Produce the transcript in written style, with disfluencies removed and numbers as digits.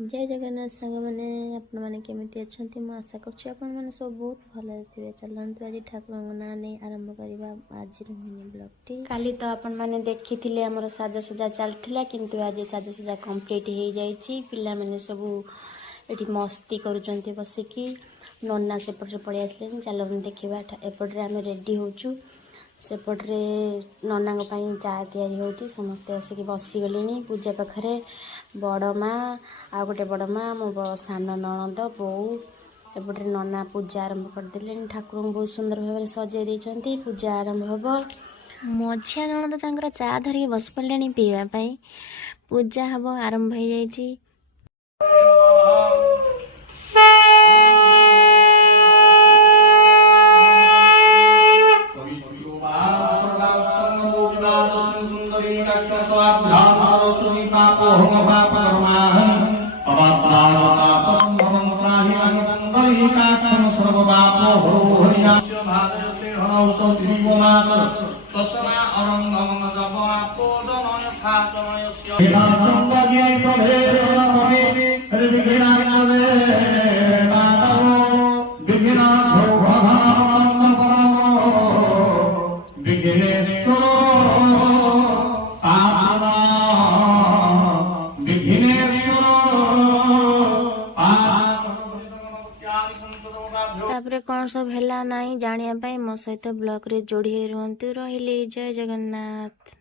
जय जगन्नाथ सांग मैंने आपण मैंने केमिति अच्छंती मु आशा करछि आपण माने सब बहुत भले थिबे। चलंतु आज ठाकुर ना नै आरंभ करबा आज मिनी ब्लॉग टी। काली तो आपण माने देखिथिले हमर साजसजा चलथिला किंतु आज साजसजा कंप्लीट हो जाइछि। पिला माने सब एठी मस्ती करूचंती बसिकी नन्ना सेपटे पळि आसले। चलो देखिबा एपटरे आमे रेडी होचु। सेपटे नन्ना चा तैयारी होती समस्ते आसिक बसी गले पूजा पाखरे बड़ माँ आ गोटे बड़ माँ मो सान ननद बो एपटे नन्ना पूजा आरंभ करदे। ठाकुर बहुत सुंदर भाव सजे देती पूजा आरंभ हम। मझिया ननद तर चा धरिक बस पड़े पीवाई पूजा हम आरंभ हो जाइए। तापरे कौन सब है ना जानिया मो सहित ब्लॉग रे जोड़ी रुहतु रही। जय जगन्नाथ।